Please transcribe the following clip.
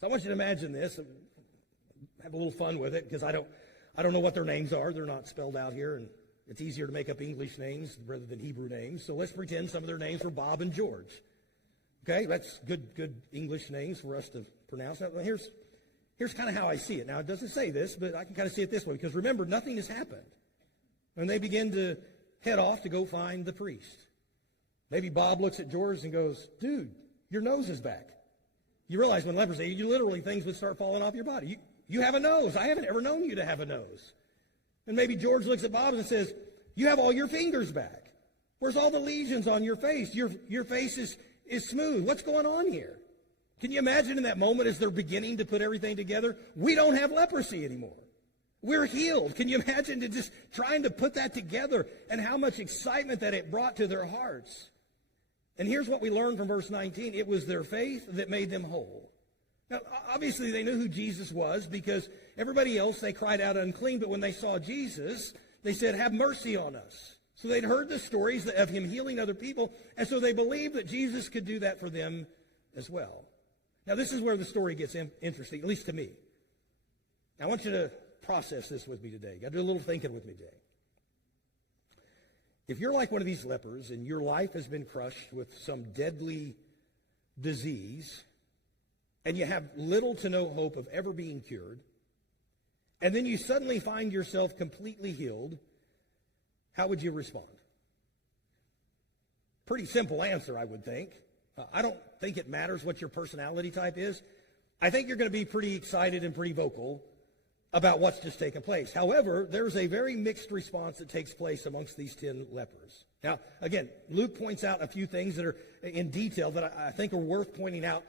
So I want you to imagine this, and have a little fun with it, because I don't know what their names are. They're not spelled out here, and it's easier to make up English names rather than Hebrew names. So let's pretend some of their names were Bob and George. Okay, that's good English names for us to pronounce. Now, here's kind of how I see it. Now, it doesn't say this, but I can kind of see it this way, because remember, nothing has happened. And they begin to head off to go find the priest. Maybe Bob looks at George and goes, dude, your nose is back. You realize when lepers, you literally, things would start falling off your body. You have a nose. I haven't ever known you to have a nose. And maybe George looks at Bob and says, you have all your fingers back. Where's all the lesions on your face? Your face is smooth. What's going on here? Can you imagine in that moment as they're beginning to put everything together? We don't have leprosy anymore. We're healed. Can you imagine just trying to put that together and how much excitement that it brought to their hearts? And here's what we learn from verse 19. It was their faith that made them whole. Now, obviously, they knew who Jesus was because everybody else, they cried out unclean. But when they saw Jesus, they said, have mercy on us. So they'd heard the stories of him healing other people. And so they believed that Jesus could do that for them as well. Now, this is where the story gets interesting, at least to me. Now, I want you to process this with me today. Got to do a little thinking with me today. If you're like one of these lepers and your life has been crushed with some deadly disease and you have little to no hope of ever being cured, and then you suddenly find yourself completely healed, how would you respond? Pretty simple answer, I would think. I don't think it matters what your personality type is. I think you're going to be pretty excited and pretty vocal about what's just taken place. However, there's a very mixed response that takes place amongst these 10 lepers. Now, again, Luke points out a few things that are in detail that I think are worth pointing out.